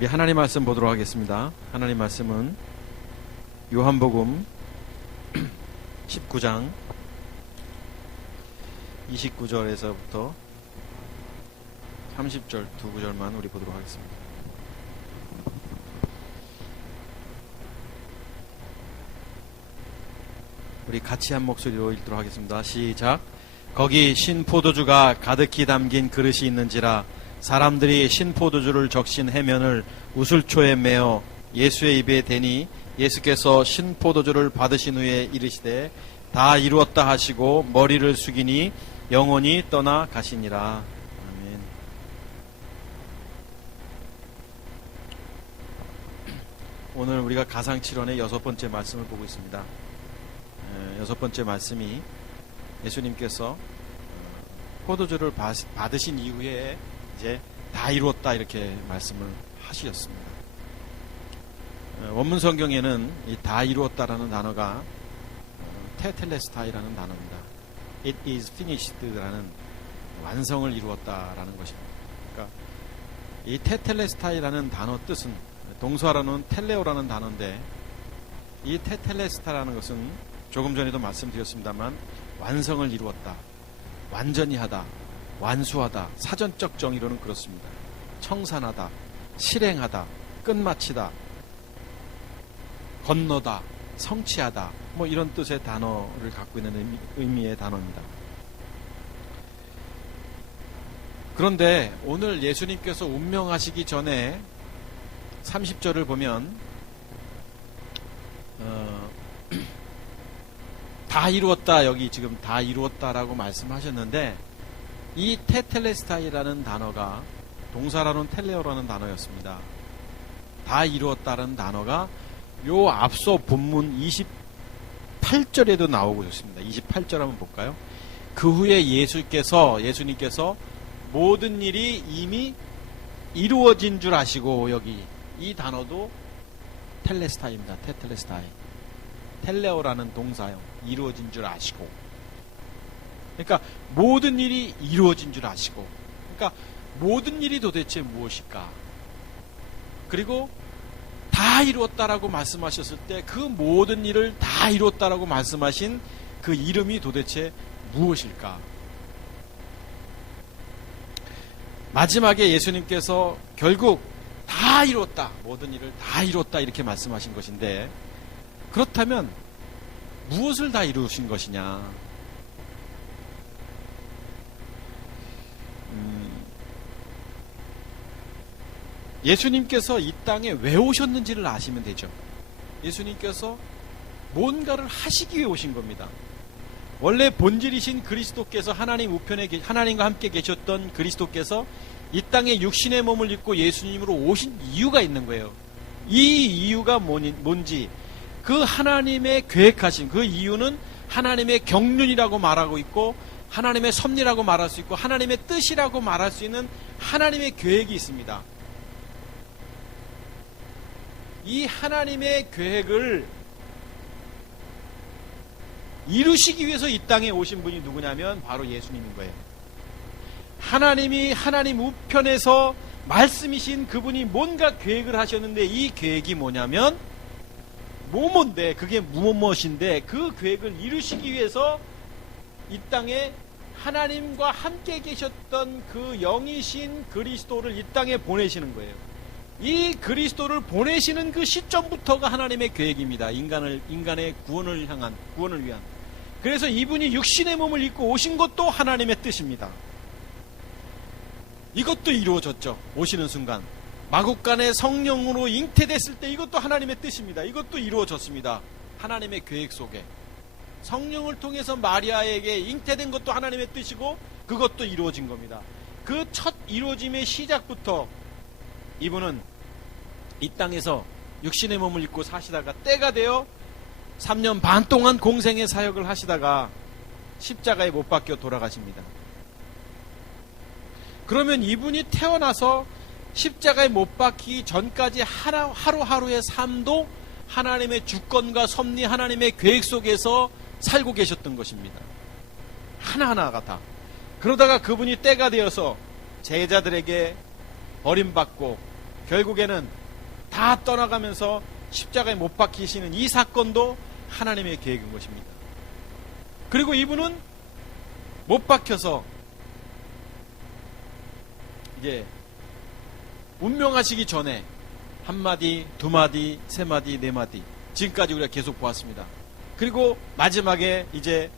우리 하나님 말씀 보도록 하겠습니다. 하나님 말씀은 요한복음 19장 29절에서부터 30절 두 구절만 우리 보도록 하겠습니다. 우리 같이 한 목소리로 읽도록 하겠습니다. 시작. 거기 신포도주가 가득히 담긴 그릇이 있는지라 사람들이 신포도주를 적신 해면을 우슬초에 메어 예수의 입에 대니 예수께서 신포도주를 받으신 후에 이르시되 다 이루었다 하시고 머리를 숙이니 영원히 떠나 가시니라. 아멘. 오늘 우리가 가상칠언의 6번째 말씀을 보고 있습니다. 6번째 말씀이 예수님께서 포도주를 받으신 이후에 이제 다 이루었다 이렇게 말씀을 하셨습니다. 원문 성경에는 이 다 이루었다라는 단어가 테텔레스타이라는 단어입니다. It is finished라는 완성을 이루었다라는 것입니다. 그러니까 이 테텔레스타이라는 단어 뜻은 동사로는 텔레오라는 단어인데 이 테텔레스타라는 것은 조금 전에도 말씀드렸습니다만 완성을 이루었다, 완전히 하다, 완수하다, 사전적 정의로는 그렇습니다. 청산하다, 실행하다, 끝마치다, 건너다, 성취하다, 뭐 이런 뜻의 단어를 갖고 있는 의미의 단어입니다. 그런데 오늘 예수님께서 운명하시기 전에 30절을 보면 다 이루었다, 여기 지금 다 이루었다라고 말씀하셨는데 이 테텔레스타이라는 단어가 동사로는 텔레오라는 단어였습니다. 다 이루었다는 단어가 요 앞서 본문 28절에도 나오고 있습니다. 28절 한번 볼까요? 그 후에 예수님께서 모든 일이 이미 이루어진 줄 아시고, 여기 이 단어도 텔레스타입니다. 테텔레스타이. 텔레오라는 동사요. 이루어진 줄 아시고. 그러니까 모든 일이 이루어진 줄 아시고. 그러니까 모든 일이 도대체 무엇일까? 그리고 다 이루었다라고 말씀하셨을 때 그 모든 일을 다 이루었다라고 말씀하신 그 이름이 도대체 무엇일까? 마지막에 예수님께서 결국 다 이루었다, 모든 일을 다 이루었다 이렇게 말씀하신 것인데, 그렇다면 무엇을 다 이루신 것이냐? 예수님께서 이 땅에 왜 오셨는지를 아시면 되죠. 예수님께서 뭔가를 하시기 위해 오신 겁니다. 원래 본질이신 그리스도께서 하나님 우편에 하나님과 함께 계셨던 그리스도께서 이 땅에 육신의 몸을 입고 예수님으로 오신 이유가 있는 거예요. 이 이유가 뭔지, 그 하나님의 계획하신 그 이유는 하나님의 경륜이라고 말하고 있고, 하나님의 섭리라고 말할 수 있고, 하나님의 뜻이라고 말할 수 있는 하나님의 계획이 있습니다. 이 하나님의 계획을 이루시기 위해서 이 땅에 오신 분이 누구냐면 바로 예수님인 거예요. 하나님이 하나님 우편에서 말씀이신 그분이 뭔가 계획을 하셨는데, 이 계획이 뭐냐면 뭐뭔데, 그게 무엇인데, 그 계획을 이루시기 위해서 이 땅에 하나님과 함께 계셨던 그 영이신 그리스도를 이 땅에 보내시는 거예요. 이 그리스도를 보내시는 그 시점부터가 하나님의 계획입니다. 인간의 구원을 위한. 그래서 이분이 육신의 몸을 입고 오신 것도 하나님의 뜻입니다. 이것도 이루어졌죠. 오시는 순간. 마국간에 성령으로 잉태됐을 때 이것도 하나님의 뜻입니다. 이것도 이루어졌습니다. 하나님의 계획 속에. 성령을 통해서 마리아에게 잉태된 것도 하나님의 뜻이고, 그것도 이루어진 겁니다. 그 첫 이루어짐의 시작부터 이분은 이 땅에서 육신의 몸을 입고 사시다가 때가 되어 3년 반 동안 공생의 사역을 하시다가 십자가에 못 박혀 돌아가십니다. 그러면 이분이 태어나서 십자가에 못 박히기 전까지 하루하루의 삶도 하나님의 주권과 섭리, 하나님의 계획 속에서 살고 계셨던 것입니다. 하나하나가 다. 그러다가 그분이 때가 되어서 제자들에게 버림받고 결국에는 다 떠나가면서 십자가에 못 박히시는 이 사건도 하나님의 계획인 것입니다. 그리고 이분은 못 박혀서 이제 운명하시기 전에 한마디, 두마디, 세마디, 네마디 지금까지 우리가 계속 보았습니다. 그리고 마지막에 이제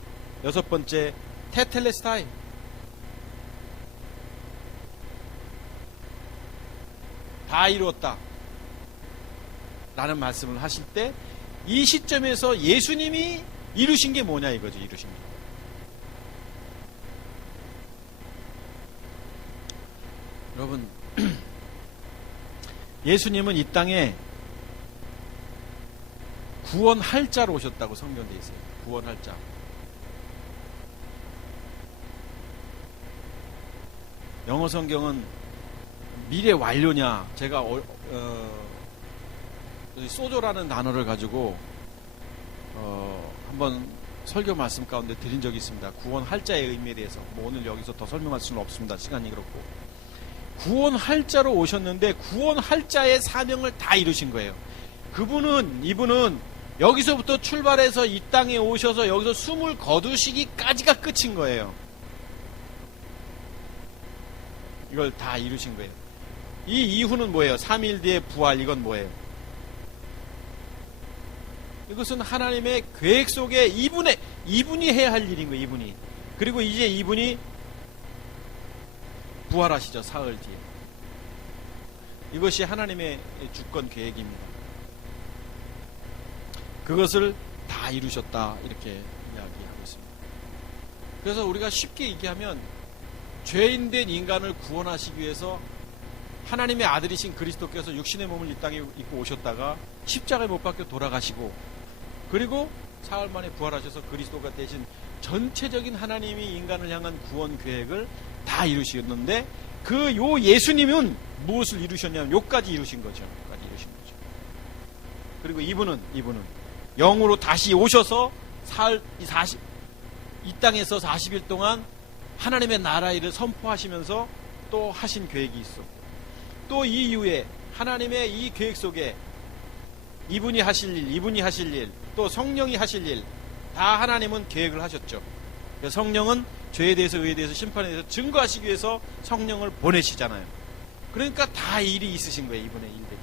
6번째 테텔레스타이, 다 이루었다 라는 말씀을 하실 때 이 시점에서 예수님이 이루신 게 뭐냐 이거죠. 이루신 게 여러분, 예수님은 이 땅에 구원할 자로 오셨다고 성경되어 있어요. 구원할 자. 영어 성경은 미래 완료냐, 제가 소조라는 단어를 가지고 한번 설교 말씀 가운데 드린 적이 있습니다. 구원할 자의 의미에 대해서 뭐 오늘 여기서 더 설명할 수는 없습니다. 시간이 그렇고, 구원할 자로 오셨는데 구원할 자의 사명을 다 이루신 거예요. 이분은 여기서부터 출발해서 이 땅에 오셔서 여기서 숨을 거두시기까지가 끝인 거예요. 이걸 다 이루신 거예요. 이 이후는 뭐예요? 3일 뒤에 부활, 이건 뭐예요? 이것은 하나님의 계획 속에 이분이 해야 할 일인 거예요. 이분이. 그리고 이제 이분이 부활하시죠. 사흘 뒤에. 이것이 하나님의 주권 계획입니다. 그것을 다 이루셨다 이렇게 이야기하고 있습니다. 그래서 우리가 쉽게 얘기하면 죄인된 인간을 구원하시기 위해서 하나님의 아들이신 그리스도께서 육신의 몸을 이 땅에 입고 오셨다가 십자가에 못 박혀 돌아가시고, 그리고 사흘 만에 부활하셔서 그리스도가 되신 전체적인 하나님이 인간을 향한 구원 계획을 다 이루셨는데, 요 예수님은 무엇을 이루셨냐면 요까지 이루신 거죠. 요까지 이루신 거죠. 그리고 이분은 영으로 다시 오셔서 이 땅에서 40일 동안 하나님의 나라 일을 선포하시면서 또 하신 계획이 있었고, 또 이 이후에 하나님의 이 계획 속에 이분이 하실 일, 또 성령이 하실 일, 다 하나님은 계획을 하셨죠. 성령은 죄에 대해서, 의에 대해서, 심판에 대해서 증거하시기 위해서 성령을 보내시잖아요. 그러니까 다 일이 있으신 거예요. 이분의 일들이.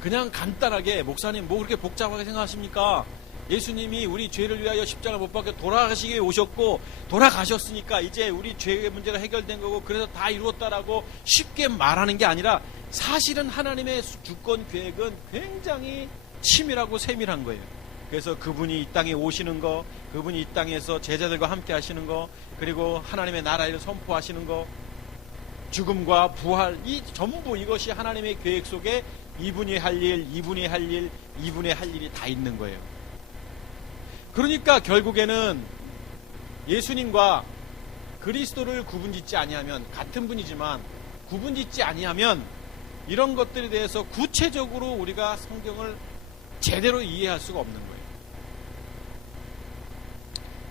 그냥 간단하게, 목사님 뭐 그렇게 복잡하게 생각하십니까? 예수님이 우리 죄를 위하여 십자가 못 박혀 돌아가시기 위해 오셨고, 돌아가셨으니까 이제 우리 죄의 문제가 해결된 거고, 그래서 다 이루었다라고 쉽게 말하는 게 아니라, 사실은 하나님의 주권 계획은 굉장히 치밀하고 세밀한 거예요. 그래서 그분이 이 땅에 오시는 거, 그분이 이 땅에서 제자들과 함께 하시는 거, 그리고 하나님의 나라를 선포하시는 거, 죽음과 부활, 이 전부 이것이 하나님의 계획 속에 이분이 할 일, 이분이 할 일, 이분의 할 일이 다 있는 거예요. 그러니까 결국에는 예수님과 그리스도를 구분짓지 아니하면, 같은 분이지만 구분짓지 아니하면 이런 것들에 대해서 구체적으로 우리가 성경을 제대로 이해할 수가 없는 거예요.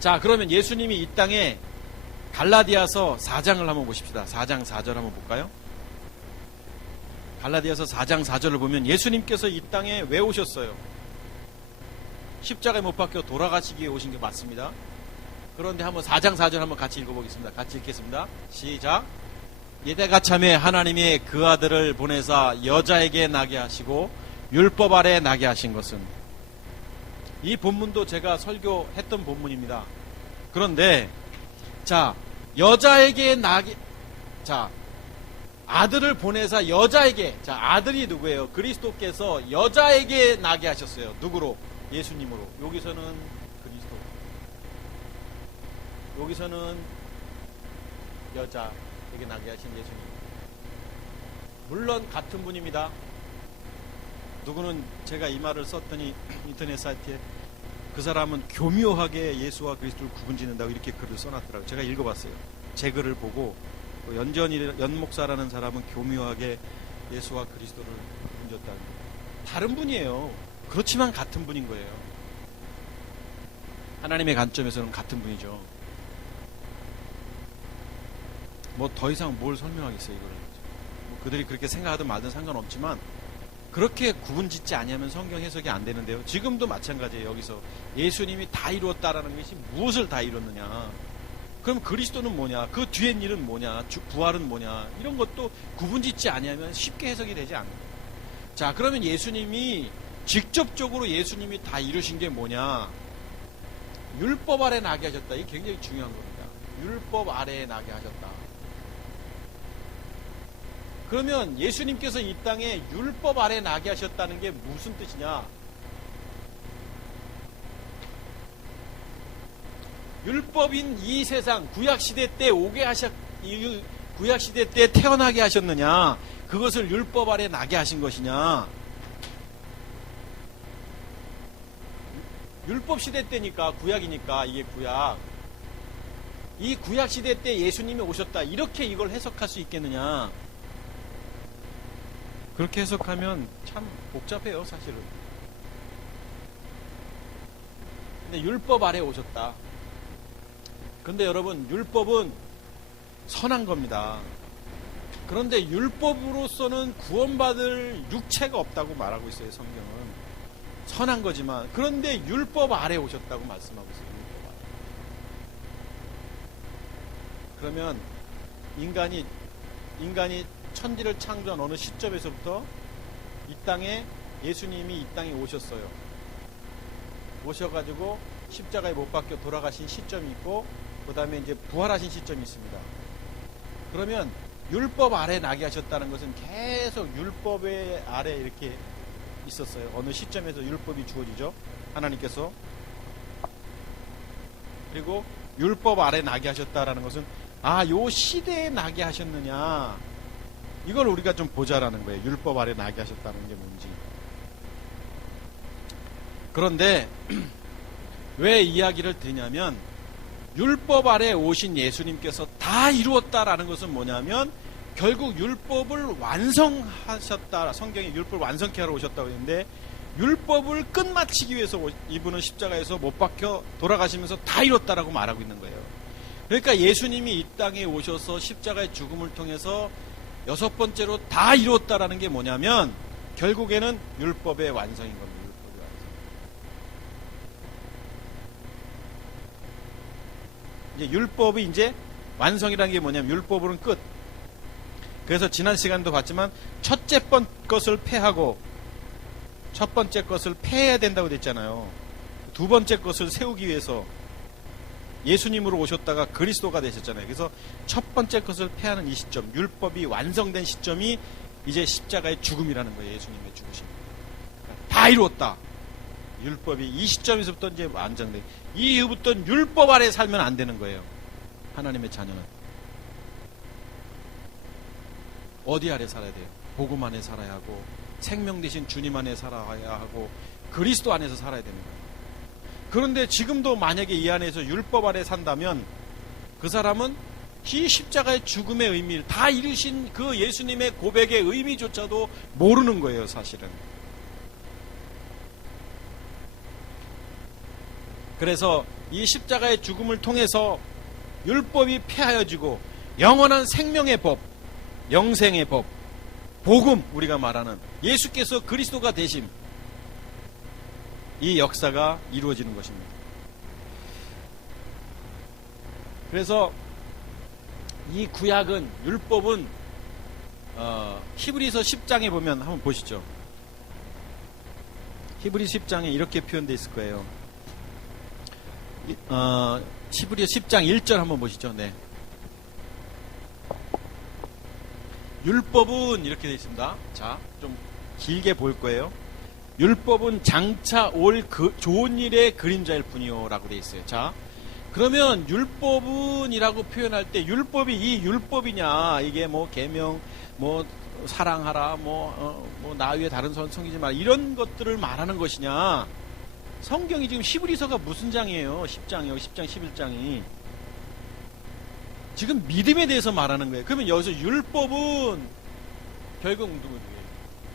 자, 그러면 예수님이 이 땅에 갈라디아서 4장을 한번 보십시다. 4장 4절 한번 볼까요? 갈라디아서 4장 4절을 보면 예수님께서 이 땅에 왜 오셨어요? 십자가에 못 박혀 돌아가시기 위해 오신 게 맞습니다. 그런데 한번 4장 4절 한번 같이 읽어보겠습니다. 같이 읽겠습니다. 시작. 이때가 참에 하나님의 그 아들을 보내사 여자에게 나게 하시고 율법 아래 나게 하신 것은, 이 본문도 제가 설교했던 본문입니다. 그런데 자, 여자에게 나게, 자, 아들을 보내사 여자에게, 자, 아들이 누구예요? 그리스도께서 여자에게 나게 하셨어요. 누구로? 예수님으로. 여기서는 그리스도, 여기서는 여자에게 나게 하신 예수님. 물론 같은 분입니다. 누구는, 제가 이 말을 썼더니 인터넷 사이트에 그 사람은 교묘하게 예수와 그리스도를 구분짓는다고 이렇게 글을 써놨더라고요. 제가 읽어봤어요. 제 글을 보고 연목사라는 사람은 교묘하게 예수와 그리스도를 구분짓다는, 다른 분이에요. 그렇지만 같은 분인 거예요. 하나님의 관점에서는 같은 분이죠. 뭐 더 이상 뭘 설명하겠어요, 이거를. 뭐 그들이 그렇게 생각하든 말든 상관없지만 그렇게 구분 짓지 아니하면 성경 해석이 안 되는데요. 지금도 마찬가지예요. 여기서 예수님이 다 이루었다라는 것이 무엇을 다 이뤘느냐? 그럼 그리스도는 뭐냐? 그 뒤엔 일은 뭐냐? 부활은 뭐냐? 이런 것도 구분 짓지 아니하면 쉽게 해석이 되지 않는 거예요. 자, 그러면 예수님이 직접적으로 예수님이 다 이루신 게 뭐냐? 율법 아래 나게 하셨다. 이게 굉장히 중요한 겁니다. 율법 아래에 나게 하셨다. 그러면 예수님께서 이 땅에 율법 아래 나게 하셨다는 게 무슨 뜻이냐? 율법인 이 세상 구약시대 때 구약시대 때 태어나게 하셨느냐? 그것을 율법 아래 나게 하신 것이냐? 율법 시대 때니까, 구약이니까, 이게 구약. 이 구약 시대 때 예수님이 오셨다. 이렇게 이걸 해석할 수 있겠느냐? 그렇게 해석하면 참 복잡해요, 사실은. 근데 율법 아래 오셨다. 근데 여러분, 율법은 선한 겁니다. 그런데 율법으로서는 구원받을 육체가 없다고 말하고 있어요, 성경은. 선한 거지만. 그런데 율법 아래 오셨다고 말씀하고 있어요, 율법 아래. 그러면 인간이 천지를 창조한 어느 시점에서부터 이 땅에 예수님이 이 땅에 오셨어요. 오셔가지고 십자가에 못 박혀 돌아가신 시점이 있고, 그 다음에 이제 부활하신 시점이 있습니다. 그러면 율법 아래 나게 하셨다는 것은 계속 율법의 아래 이렇게 있었어요. 어느 시점에서 율법이 주어지죠, 하나님께서. 그리고 율법 아래 나게 하셨다라는 것은 요 시대에 나게 하셨느냐, 이걸 우리가 좀 보자라는 거예요. 율법 아래 나게 하셨다는 게 뭔지. 그런데 왜 이야기를 드냐면, 율법 아래 오신 예수님께서 다 이루었다라는 것은 뭐냐면, 결국 율법을 완성하셨다. 성경에 율법을 완성케 하러 오셨다고 했는데, 율법을 끝마치기 위해서 이분은 십자가에서 못 박혀 돌아가시면서 다 이뤘다라고 말하고 있는 거예요. 그러니까 예수님이 이 땅에 오셔서 십자가의 죽음을 통해서 여섯 번째로 다 이뤘다라는 게 뭐냐면, 결국에는 율법의 완성인 겁니다. 율법의 완성. 이제 율법이 이제 완성이라는 게 뭐냐면, 율법으로는 끝. 그래서 지난 시간도 봤지만 첫째 것을 폐하고 첫 번째 것을 폐해야 된다고 됐잖아요. 두 번째 것을 세우기 위해서 예수님으로 오셨다가 그리스도가 되셨잖아요. 그래서 첫 번째 것을 폐하는 이 시점, 율법이 완성된 시점이 이제 십자가의 죽음이라는 거예요. 예수님의 죽으심. 다 이루었다. 율법이 이 시점에서부터 이제 완성돼. 이 이후부터는 율법 아래 살면 안 되는 거예요. 하나님의 자녀는. 어디 아래 살아야 돼요? 복음 안에 살아야 하고, 생명 되신 주님 안에 살아야 하고, 그리스도 안에서 살아야 됩니다. 그런데 지금도 만약에 이 안에서 율법 아래 산다면 그 사람은 이 십자가의 죽음의 의미를 다 이루신 그 예수님의 고백의 의미조차도 모르는 거예요, 사실은. 그래서 이 십자가의 죽음을 통해서 율법이 폐하여지고 영원한 생명의 법, 영생의 법, 복음, 우리가 말하는 예수께서 그리스도가 되심, 이 역사가 이루어지는 것입니다. 그래서 이 구약은, 율법은 히브리서 10장에 보면 한번 보시죠. 히브리서 10장에 이렇게 표현되어 있을 거예요. 히브리서 10장 1절 한번 보시죠. 네. 율법은 이렇게 되어 있습니다. 자, 좀 길게 볼 거예요. 율법은 장차 올 좋은 일의 그림자일 뿐이요 라고 되어 있어요. 자, 그러면 율법은이라고 표현할 때 율법이 이 율법이냐, 이게 뭐 계명, 뭐 사랑하라, 뭐 나 위에 다른 선 섬기지 마라, 이런 것들을 말하는 것이냐. 성경이 지금 히브리서가 무슨 장이에요? 10장이요. 10장 11장이 지금 믿음에 대해서 말하는 거예요. 그러면 여기서 율법은 결국 누구예요?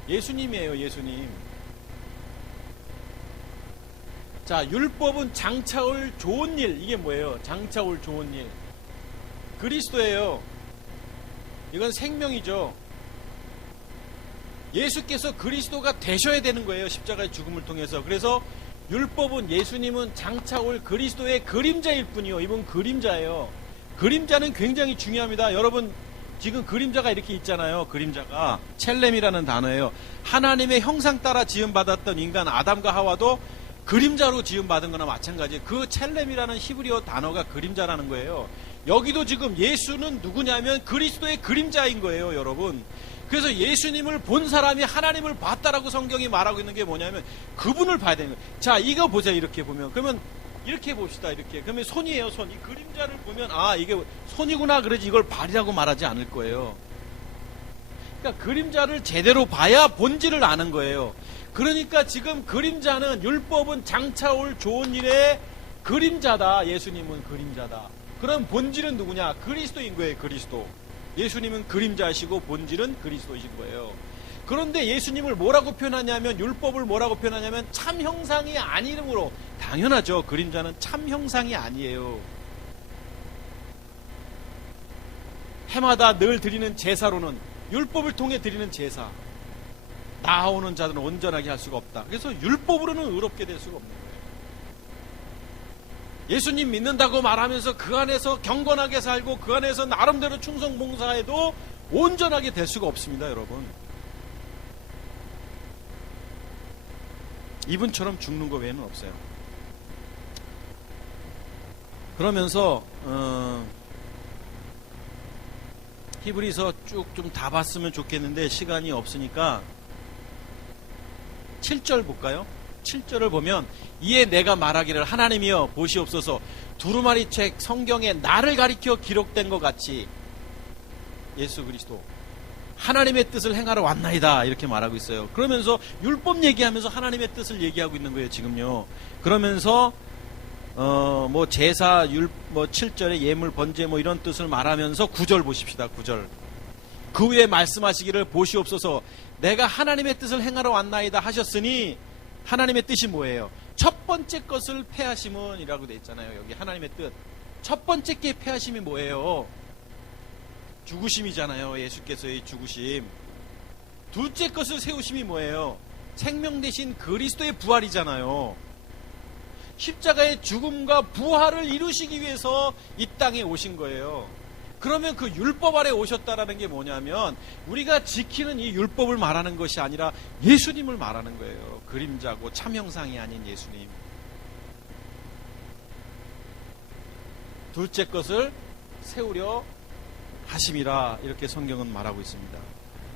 예수님이에요. 예수님. 자, 율법은 장차 올 좋은 일. 이게 뭐예요? 장차 올 좋은 일. 그리스도예요. 이건 생명이죠. 예수께서 그리스도가 되셔야 되는 거예요. 십자가의 죽음을 통해서. 그래서 율법은, 예수님은 장차 올 그리스도의 그림자일 뿐이요. 이분 그림자예요. 그림자는 굉장히 중요합니다. 여러분, 지금 그림자가 이렇게 있잖아요. 그림자가 첼렘이라는 단어예요. 하나님의 형상 따라 지음받았던 인간 아담과 하와도 그림자로 지음받은 거나 마찬가지예요. 그 첼렘이라는 히브리어 단어가 그림자라는 거예요. 여기도 지금 예수는 누구냐면 그리스도의 그림자인 거예요, 여러분. 그래서 예수님을 본 사람이 하나님을 봤다라고 성경이 말하고 있는 게 뭐냐면 그분을 봐야 되는 거예요. 자, 이거 보세요. 이렇게 보면. 그러면 이렇게 봅시다. 이렇게. 그러면 손이에요, 손. 이 그림자를 보면 아, 이게 손이구나 그러지 이걸 발이라고 말하지 않을 거예요. 그러니까 그림자를 제대로 봐야 본질을 아는 거예요. 그러니까 지금 그림자는, 율법은 장차 올 좋은 일의 그림자다. 예수님은 그림자다. 그럼 본질은 누구냐? 그리스도인 거예요. 그리스도. 예수님은 그림자시고 본질은 그리스도이신 거예요. 그런데 예수님을 뭐라고 표현하냐면, 율법을 뭐라고 표현하냐면 참 형상이 아니므로. 당연하죠. 그림자는 참 형상이 아니에요. 해마다 늘 드리는 제사로는, 율법을 통해 드리는 제사, 나아오는 자들은 온전하게 할 수가 없다. 그래서 율법으로는 의롭게 될 수가 없는 거예요. 예수님 믿는다고 말하면서 그 안에서 경건하게 살고 그 안에서 나름대로 충성봉사해도 온전하게 될 수가 없습니다, 여러분. 이분처럼 죽는 거 외에는 없어요. 그러면서 히브리서 쭉 좀 다 봤으면 좋겠는데 시간이 없으니까 7절 볼까요? 7절을 보면, 이에 내가 말하기를 하나님이여 보시옵소서, 두루마리 책 성경에 나를 가리켜 기록된 것 같이 예수 그리스도 하나님의 뜻을 행하러 왔나이다, 이렇게 말하고 있어요. 그러면서 율법 얘기하면서 하나님의 뜻을 얘기하고 있는 거예요, 지금요. 그러면서 뭐 제사, 7절에 예물, 번제 뭐 이런 뜻을 말하면서 9절 보십시다. 9절. 그 후에 말씀하시기를 보시옵소서, 내가 하나님의 뜻을 행하러 왔나이다 하셨으니, 하나님의 뜻이 뭐예요? 첫 번째 것을 패하심은 이라고 돼 있잖아요. 여기 하나님의 뜻. 첫 번째 게 패하심이 뭐예요? 죽으심이잖아요. 예수께서의 죽으심. 둘째 것을 세우심이 뭐예요? 생명 대신 그리스도의 부활이잖아요. 십자가의 죽음과 부활을 이루시기 위해서 이 땅에 오신 거예요. 그러면 그 율법 아래 오셨다라는 게 뭐냐면, 우리가 지키는 이 율법을 말하는 것이 아니라 예수님을 말하는 거예요. 그림자고 참 형상이 아닌 예수님. 둘째 것을 세우려 하심이라, 이렇게 성경은 말하고 있습니다.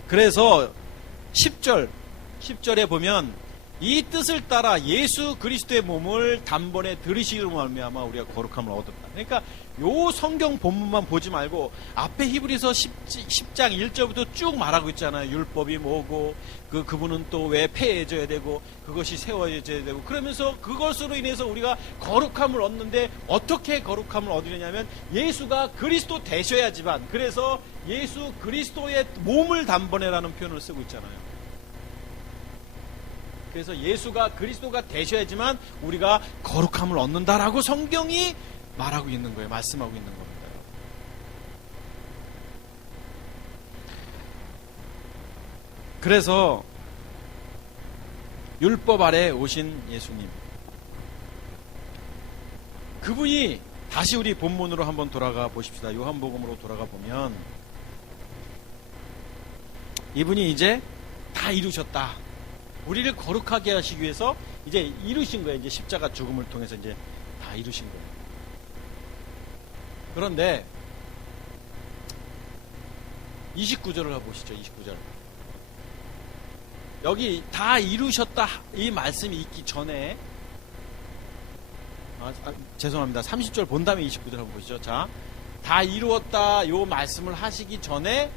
그래서 10절에 보면 이 뜻을 따라 예수 그리스도의 몸을 단번에 들으시기로 말미암아 우리가 거룩함을 얻었다. 그러니까 요 성경 본문만 보지 말고 앞에 히브리서 10장 1절부터 쭉 말하고 있잖아요. 율법이 뭐고, 그분은 또 왜 폐해져야 되고, 그것이 세워져야 되고, 그러면서 그것으로 인해서 우리가 거룩함을 얻는데, 어떻게 거룩함을 얻으려냐면 예수가 그리스도 되셔야지만, 그래서 예수 그리스도의 몸을 단번에라는 표현을 쓰고 있잖아요. 그래서 예수가 그리스도가 되셔야지만 우리가 거룩함을 얻는다라고 성경이 말하고 있는 거예요. 말씀하고 있는 겁니다. 그래서 율법 아래 오신 예수님, 그분이, 다시 우리 본문으로 한번 돌아가 보십시다. 요한복음으로 돌아가 보면 이분이 이제 다 이루셨다. 우리를 거룩하게 하시기 위해서 이제 이루신 거예요. 이제 십자가 죽음을 통해서 이제 다 이루신 거예요. 그런데 29절을 한번 보시죠. 29절. 여기 다 이루셨다 이 말씀이 있기 전에, 죄송합니다. 30절 본 다음에 29절 한번 보시죠. 자, 다 이루었다 요 말씀을 하시기 전에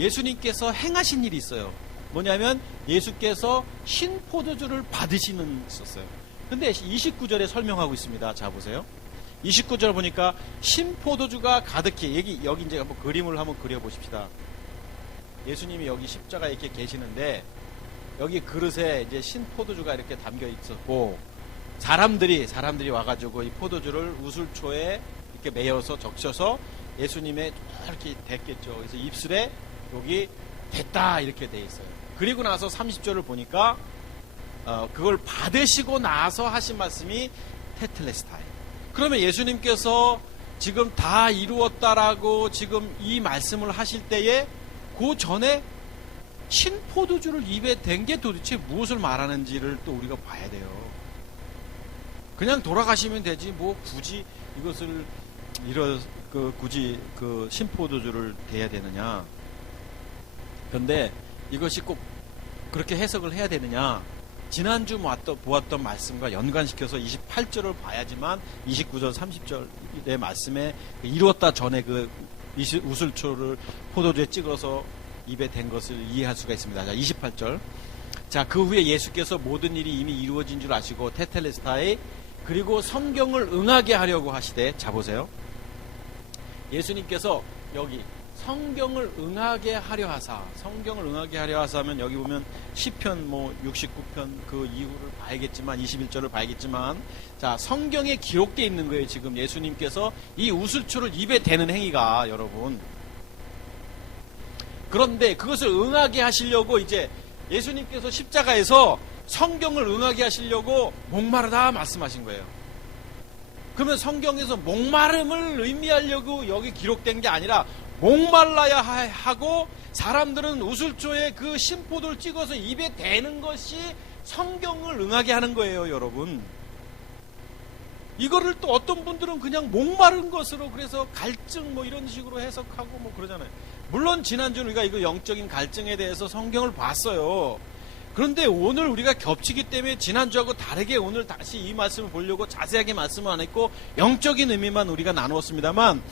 예수님께서 행하신 일이 있어요. 뭐냐면 예수께서 신포도주를 받으시는 있었어요. 근데 29절에 설명하고 있습니다. 자, 보세요. 29절 보니까 신포도주가 가득히, 여기 이제 한번 그림을 한번 그려보십시다. 예수님이 여기 십자가에 이렇게 계시는데, 여기 그릇에 이제 신포도주가 이렇게 담겨 있었고, 사람들이 와가지고 이 포도주를 우슬초에 이렇게 메어서 적셔서 예수님의 이렇게 됐겠죠. 그래서 입술에 여기 됐다 이렇게 돼 있어요. 그리고 나서 30절을 보니까 그걸 받으시고 나서 하신 말씀이 테텔레스타이. 그러면 예수님께서 지금 다 이루었다라고 지금 이 말씀을 하실 때에 그 전에 신포도주를 입에 댄 게 도대체 무엇을 말하는지를 또 우리가 봐야 돼요. 그냥 돌아가시면 되지 뭐 굳이 이것을 굳이 그 신포도주를 대야 되느냐. 그런데 이것이 꼭 그렇게 해석을 해야 되느냐. 지난주 보았던 말씀과 연관시켜서 28절을 봐야지만 29절 30절의 말씀에 이루었다 전에 그 우슬초를 포도주에 찍어서 입에 댄 것을 이해할 수가 있습니다. 자, 28절. 자, 그 후에 예수께서 모든 일이 이미 이루어진 줄 아시고 테텔레스타이 그리고 성경을 응하게 하려고 하시되, 자 보세요. 예수님께서 여기 성경을 응하게 하려 하사, 성경을 응하게 하려 하사면 여기 보면 시편 69편 그 이후를 봐야겠지만 21절을 봐야겠지만, 자, 성경에 기록되어 있는 거예요. 지금 예수님께서 이 우슬초를 입에 대는 행위가, 여러분. 그런데 그것을 응하게 하시려고 이제 예수님께서 십자가에서 성경을 응하게 하시려고 목마르다 말씀하신 거예요. 그러면 성경에서 목마름을 의미하려고 여기 기록된 게 아니라 목말라야 하고 사람들은 우슬초에 그 신포도를 찍어서 입에 대는 것이 성경을 응하게 하는 거예요, 여러분. 이거를 또 어떤 분들은 그냥 목마른 것으로 그래서 갈증 이런 식으로 해석하고 그러잖아요. 물론 지난주는 우리가 이거 영적인 갈증에 대해서 성경을 봤어요. 그런데 오늘 우리가 겹치기 때문에 지난주하고 다르게 오늘 다시 이 말씀을 보려고 자세하게 말씀을 안 했고 영적인 의미만 우리가 나누었습니다만,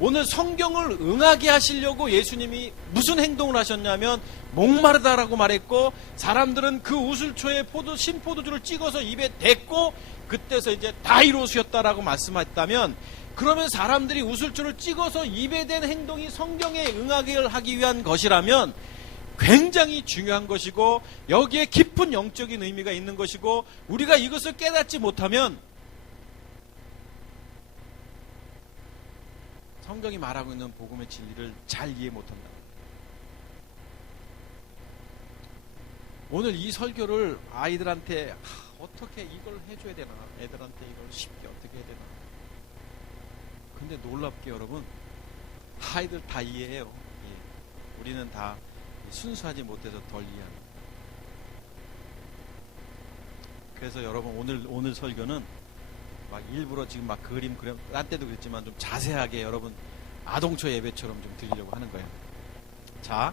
오늘 성경을 응하게 하시려고 예수님이 무슨 행동을 하셨냐면 목마르다라고 말했고, 사람들은 그 우슬초에 신포도주를 찍어서 입에 댔고 그때서 이제 다 이루어졌다라고 말씀했다면, 그러면 사람들이 우슬초를 찍어서 입에 댄 행동이 성경에 응하게 하기 위한 것이라면 굉장히 중요한 것이고 여기에 깊은 영적인 의미가 있는 것이고, 우리가 이것을 깨닫지 못하면 성경이 말하고 있는 복음의 진리를 잘 이해 못한다. 오늘 이 설교를 아이들한테 어떻게 이걸 해줘야 되나, 애들한테 이걸 쉽게 어떻게 해야 되나. 근데 놀랍게 여러분, 아이들 다 이해해요. 예. 우리는 다 순수하지 못해서 덜 이해합니다. 그래서 여러분 오늘 설교는 일부러 지금 그림 딴 때도 그랬지만 좀 자세하게 여러분 아동초 예배처럼 좀 드리려고 하는 거예요. 자,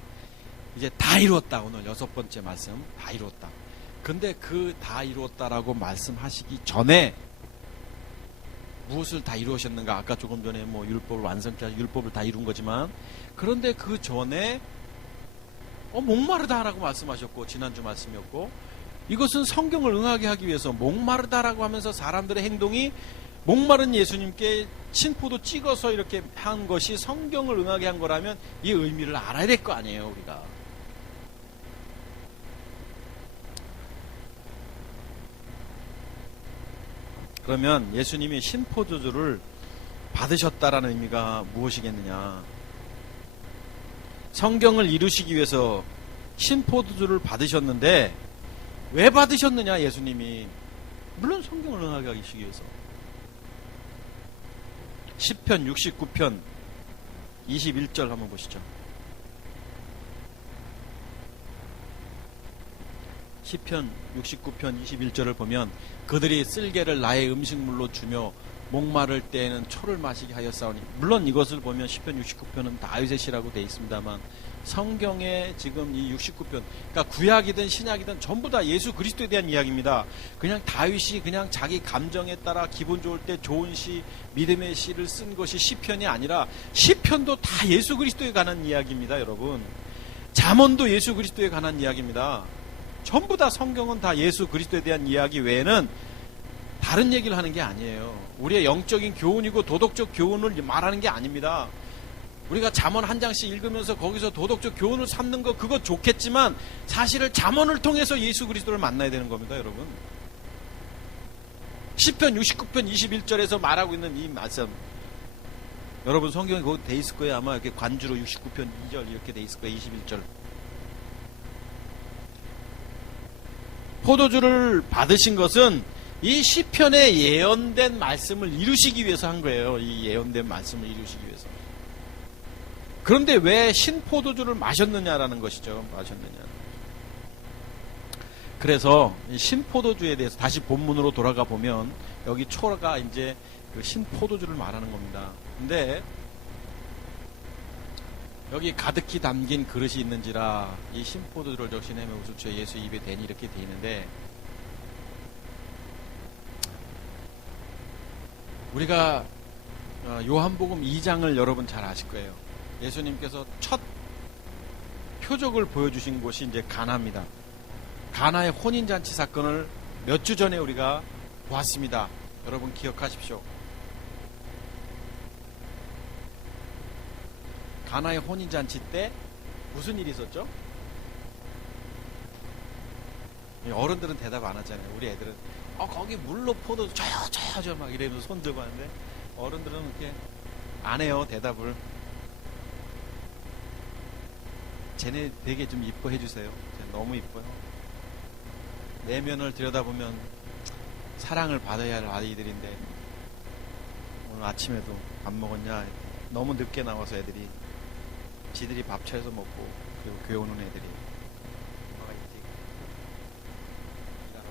이제 다 이루었다. 오늘 6번째 말씀, 다 이루었다. 근데 그 다 이루었다라고 말씀하시기 전에 무엇을 다 이루셨는가? 아까 조금 전에 율법을 완성케 하시고 율법을 다 이룬 거지만, 그런데 그 전에 목마르다라고 말씀하셨고, 지난주 말씀이었고, 이것은 성경을 응하게 하기 위해서 목마르다라고 하면서 사람들의 행동이 목마른 예수님께 신포도 찍어서 이렇게 한 것이 성경을 응하게 한 거라면 이 의미를 알아야 될 거 아니에요, 우리가. 그러면 예수님이 신포도주를 받으셨다라는 의미가 무엇이겠느냐? 성경을 이루시기 위해서 신포도주를 받으셨는데 왜 받으셨느냐? 예수님이 물론 성경을 응하게 하시기 위해서. 시편 69편 21절 한번 보시죠. 시편 69편 21절을 보면, 그들이 쓸개를 나의 음식물로 주며 목마를 때에는 초를 마시게 하였사오니. 물론 이것을 보면 시편 69편은 다윗의 시라고 되어 있습니다만, 성경에 지금 이 69편, 그러니까 구약이든 신약이든 전부 다 예수 그리스도에 대한 이야기입니다. 그냥 다윗이 그냥 자기 감정에 따라 기분 좋을 때 좋은 시, 믿음의 시를 쓴 것이 시편이 아니라, 시편도 다 예수 그리스도에 관한 이야기입니다, 여러분. 잠언도 예수 그리스도에 관한 이야기입니다. 전부 다 성경은 다 예수 그리스도에 대한 이야기 외에는 다른 얘기를 하는 게 아니에요. 우리의 영적인 교훈이고 도덕적 교훈을 말하는 게 아닙니다. 우리가 잠언 한 장씩 읽으면서 거기서 도덕적 교훈을 삼는 거, 그거 좋겠지만 사실은 잠언을 통해서 예수 그리스도를 만나야 되는 겁니다, 여러분. 시편 69편 21절에서 말하고 있는 이 말씀, 여러분 성경에 거기 돼 있을 거예요. 아마 이렇게 관주로 69편 2절 이렇게 돼 있을 거예요. 21절. 포도주를 받으신 것은 이 시편에 예언된 말씀을 이루시기 위해서 한 거예요. 이 예언된 말씀을 이루시기 위해서. 그런데 왜 신포도주를 마셨느냐라는 것이죠. 마셨느냐. 그래서 이 신포도주에 대해서 다시 본문으로 돌아가 보면 여기 초가 이제 그 신포도주를 말하는 겁니다. 근데 여기 가득히 담긴 그릇이 있는지라 이 신포도주를 적신 해매 우수처 예수 입에 대니 이렇게 돼 있는데, 우리가 요한복음 2장을 여러분 잘 아실 거예요. 예수님께서 첫 표적을 보여주신 곳이 이제 가나입니다. 가나의 혼인잔치 사건을 몇 주 전에 우리가 보았습니다. 여러분 기억하십시오. 가나의 혼인잔치 때 무슨 일이 있었죠? 어른들은 대답 안 하잖아요. 우리 애들은 거기 물로 포도 저요 막 이러면서 손 들고 하는데, 어른들은 이렇게 안 해요. 대답을. 쟤네 되게 좀 이뻐해 주세요. 너무 이뻐요. 내면을 들여다보면 사랑을 받아야 할 아이들인데, 오늘 아침에도 밥 먹었냐? 너무 늦게 나와서 애들이 지들이 밥 차려서 먹고, 그리고 교회 오는 애들이 엄마가 일찍 일하러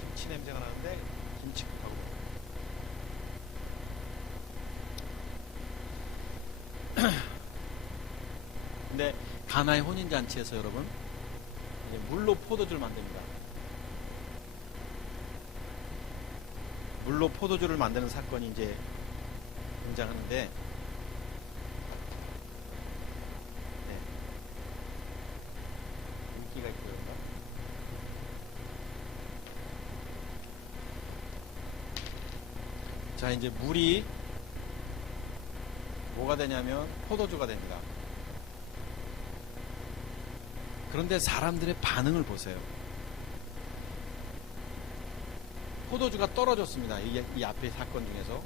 김치 냄새가 나는데 김치국하고 근데 가나의 혼인잔치에서 여러분 이제 물로 포도주를 만듭니다. 물로 포도주를 만드는 사건이 이제 등장하는데, 인기가 있고요. 자, 이제 물이 뭐가 되냐면 포도주가 됩니다. 그런데 사람들의 반응을 보세요. 포도주가 떨어졌습니다. 이 앞의 사건 중에서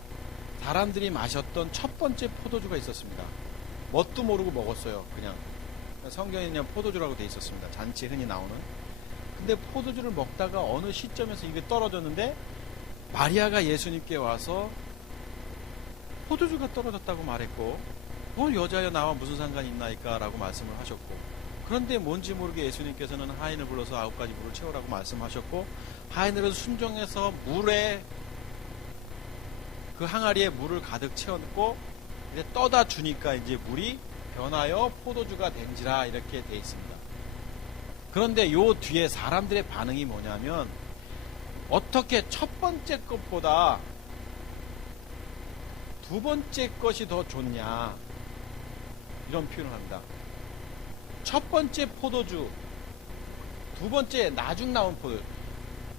사람들이 마셨던 첫 번째 포도주가 있었습니다. 뭣도 모르고 먹었어요. 그냥 성경에 그냥 포도주라고 돼 있었습니다. 잔치에 흔히 나오는. 근데 포도주를 먹다가 어느 시점에서 이게 떨어졌는데, 마리아가 예수님께 와서 포도주가 떨어졌다고 말했고, 여자여 나와 무슨 상관이 있나이까 라고 말씀을 하셨고, 그런데 뭔지 모르게 예수님께서는 하인을 불러서 9가지 물을 채우라고 말씀하셨고, 하인들은 순종해서 물에 그 항아리에 물을 가득 채웠고, 이제 떠다 주니까 이제 물이 변하여 포도주가 된지라 이렇게 돼 있습니다. 그런데 요 뒤에 사람들의 반응이 뭐냐면, 어떻게 첫 번째 것보다 두 번째 것이 더 좋냐, 이런 표현을 합니다. 첫 번째 포도주, 두 번째 나중 나온 포도주.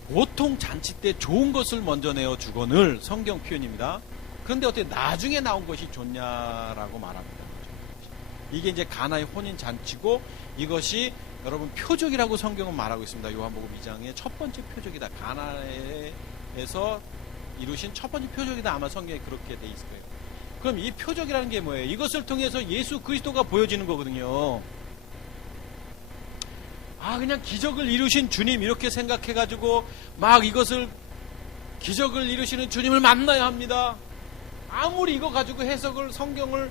보통 잔치 때 좋은 것을 먼저 내어 주거늘, 성경 표현입니다. 그런데 어떻게 나중에 나온 것이 좋냐라고 말합니다. 이게 이제 가나의 혼인 잔치고, 이것이 여러분 표적이라고 성경은 말하고 있습니다. 요한복음 2장의 첫 번째 표적이다. 가나에서 이루신 첫 번째 표적이다. 아마 성경에 그렇게 돼 있을 거예요. 그럼 이 표적이라는 게 뭐예요? 이것을 통해서 예수 그리스도가 보여지는 거거든요. 그냥 기적을 이루신 주님 이렇게 생각해가지고 막 이것을 기적을 이루시는 주님을 만나야 합니다. 아무리 이거 가지고 성경을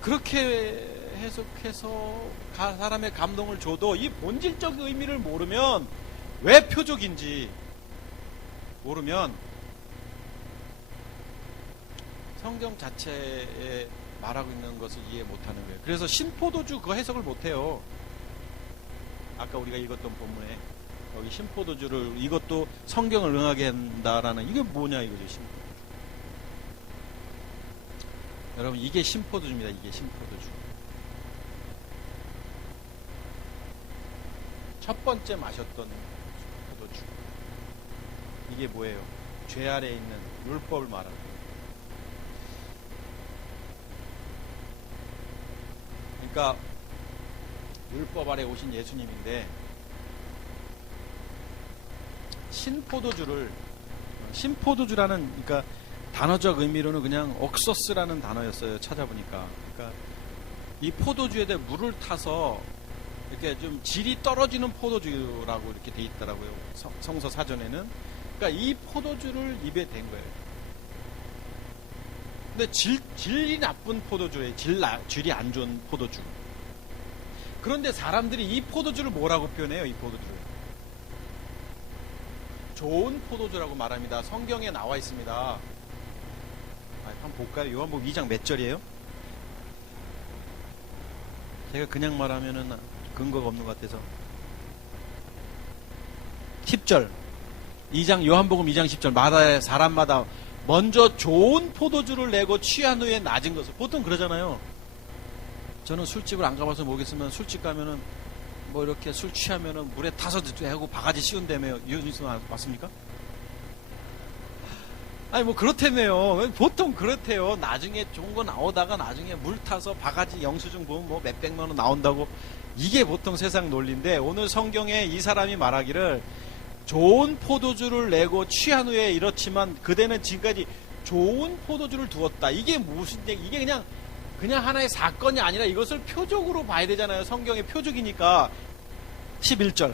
그렇게 해석해서 사람의 감동을 줘도 이 본질적 의미를 모르면, 왜 표적인지 모르면 성경 자체에 말하고 있는 것을 이해 못하는 거예요. 그래서 신포도주 그거 해석을 못해요. 아까 우리가 읽었던 본문에 여기 신포도주를, 이것도 성경을 응하게 한다라는, 이게 뭐냐 이거죠. 신포도주. 여러분 이게 신포도주입니다. 이게 신포도주. 첫 번째 마셨던 포도주. 이게 뭐예요? 죄 아래에 있는 율법을 말하는 거예요. 그러니까 율법 아래 오신 예수님인데, 신포도주라는, 그러니까 단어적 의미로는 그냥 옥서스라는 단어였어요. 찾아보니까. 그러니까 이 포도주에 대해 물을 타서 이렇게 좀 질이 떨어지는 포도주라고 이렇게 돼 있더라고요. 성서 사전에는. 그러니까 이 포도주를 입에 댄 거예요. 근데 질이 나쁜 포도주예요. 질이 안 좋은 포도주. 그런데 사람들이 이 포도주를 뭐라고 표현해요? 이 포도주를 좋은 포도주라고 말합니다. 성경에 나와 있습니다. 한번 볼까요? 요한복음 2장 몇 절이에요? 제가 그냥 말하면은 근거가 없는 것 같아서 10절. 요한복음 2장 10절. 마다 사람마다 먼저 좋은 포도주를 내고 취한 후에 낮은 것을. 보통 그러잖아요. 저는 술집을 안 가봐서 모르겠으면 술집 가면은 뭐 이렇게 술 취하면은 물에 타서 하고 바가지 씌운다며요. 이현수 맞습니까? 아니 뭐 그렇다며요. 보통 그렇대요. 나중에 좋은 거 나오다가 나중에 물 타서 바가지 영수증 보면 뭐 몇백만 원 나온다고. 이게 보통 세상 논리인데, 오늘 성경에 이 사람이 말하기를 좋은 포도주를 내고 취한 후에 이렇지만 그대는 지금까지 좋은 포도주를 두었다. 이게 무슨 얘기? 이게 그냥 하나의 사건이 아니라 이것을 표적으로 봐야 되잖아요. 성경의 표적이니까. 11절.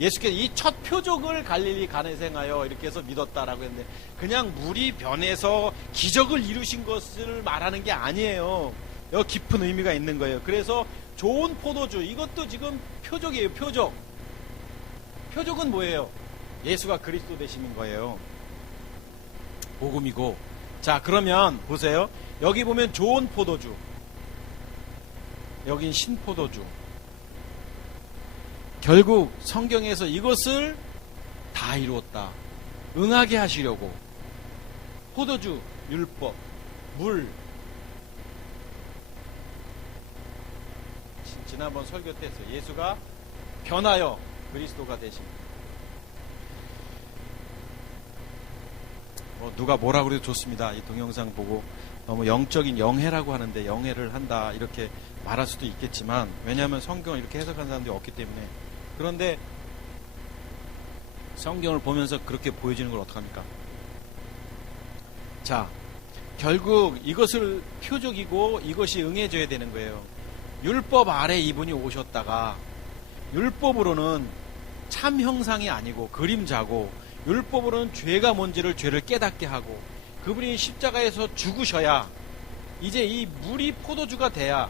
예수께서 이 첫 표적을 갈릴리 가나에서 행하여 이렇게 해서 믿었다라고 했는데, 그냥 물이 변해서 기적을 이루신 것을 말하는 게 아니에요. 여기 깊은 의미가 있는 거예요. 그래서 좋은 포도주, 이것도 지금 표적이에요. 표적. 표적은 뭐예요? 예수가 그리스도 되시는 거예요. 복음이고. 자, 그러면 보세요. 여기 보면 좋은 포도주, 여긴 신포도주. 결국 성경에서 이것을 다 이루었다. 응하게 하시려고 포도주, 율법, 물. 지난번 설교 때 했어요. 예수가 변하여 그리스도가 되신. 누가 뭐라 그래도 좋습니다. 이 동영상 보고 너무 영적인 영해라고 하는데 영해를 한다 이렇게 말할 수도 있겠지만, 왜냐하면 성경을 이렇게 해석하는 사람들이 없기 때문에. 그런데 성경을 보면서 그렇게 보여지는 걸 어떡합니까? 자, 결국 이것을 표적이고 이것이 응해져야 되는 거예요. 율법 아래 이분이 오셨다가, 율법으로는 참 형상이 아니고 그림자고, 율법으로는 죄가 뭔지를 죄를 깨닫게 하고, 그분이 십자가에서 죽으셔야, 이제 이 물이 포도주가 돼야,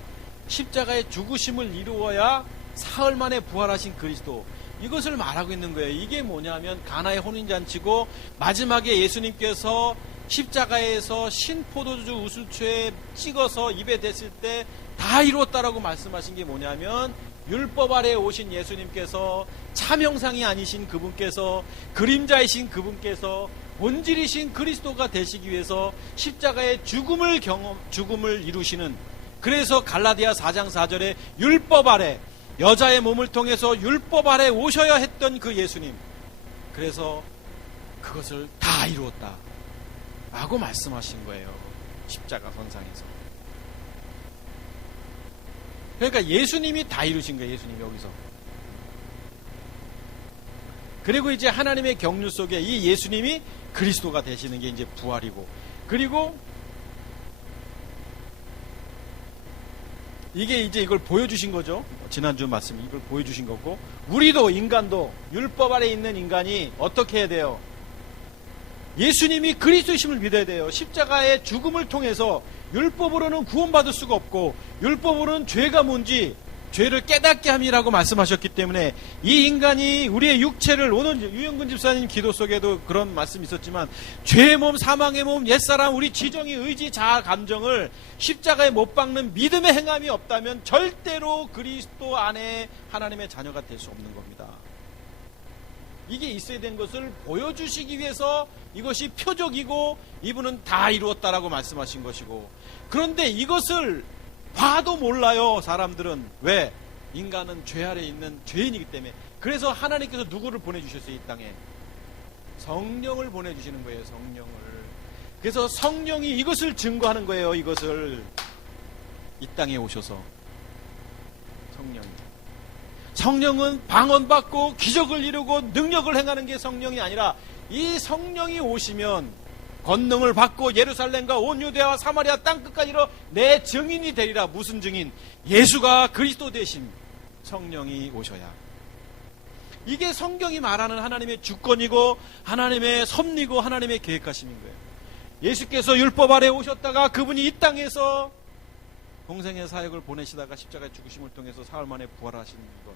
십자가의 죽으심을 이루어야 사흘 만에 부활하신 그리스도, 이것을 말하고 있는 거예요. 이게 뭐냐면 가나의 혼인잔치고, 마지막에 예수님께서 십자가에서 신포도주 우슬초에 찍어서 입에 댔을 때 다 이루었다라고 말씀하신 게 뭐냐면, 율법 아래에 오신 예수님께서, 참형상이 아니신 그분께서, 그림자이신 그분께서 본질이신 그리스도가 되시기 위해서 십자가의 죽음을 이루시는, 그래서 갈라디아 4장 4절에 율법 아래, 여자의 몸을 통해서 율법 아래 오셔야 했던 그 예수님, 그래서 그것을 다 이루었다 라고 말씀하신 거예요. 십자가 선상에서. 그러니까 예수님이 다 이루신 거예요. 예수님이 여기서. 그리고 이제 하나님의 경륜 속에 이 예수님이 그리스도가 되시는 게 이제 부활이고, 그리고 이게 이제 이걸 보여주신 거죠. 지난주 말씀 이걸 보여주신 거고, 우리도, 인간도, 율법 아래 있는 인간이 어떻게 해야 돼요? 예수님이 그리스도이심을 믿어야 돼요. 십자가의 죽음을 통해서 율법으로는 구원받을 수가 없고, 율법으로는 죄가 뭔지 죄를 깨닫게 함이라고 말씀하셨기 때문에, 이 인간이 우리의 육체를, 오늘 유영근 집사님 기도 속에도 그런 말씀이 있었지만, 죄의 몸, 사망의 몸, 옛사람, 우리 지정의 의지, 자아, 감정을 십자가에 못 박는 믿음의 행함이 없다면 절대로 그리스도 안에 하나님의 자녀가 될 수 없는 겁니다. 이게 있어야 된 것을 보여주시기 위해서 이것이 표적이고, 이분은 다 이루었다라고 말씀하신 것이고, 그런데 이것을 봐도 몰라요, 사람들은. 왜? 인간은 죄 아래 있는 죄인이기 때문에. 그래서 하나님께서 누구를 보내주셨어요? 이 땅에 성령을 보내주시는 거예요. 성령을. 그래서 성령이 이것을 증거하는 거예요. 이것을 이 땅에 오셔서. 성령은 방언받고 기적을 이루고 능력을 행하는 게 성령이 아니라, 이 성령이 오시면 권능을 받고 예루살렘과 온 유대와 사마리아 땅끝까지 이르러 내 증인이 되리라. 무슨 증인? 예수가 그리스도 되심, 성령이 오셔야. 이게 성경이 말하는 하나님의 주권이고 하나님의 섭리고 하나님의 계획하심인 거예요. 예수께서 율법 아래 오셨다가 그분이 이 땅에서 공생의 사역을 보내시다가 십자가의 죽으심을 통해서 사흘 만에 부활하시는 것.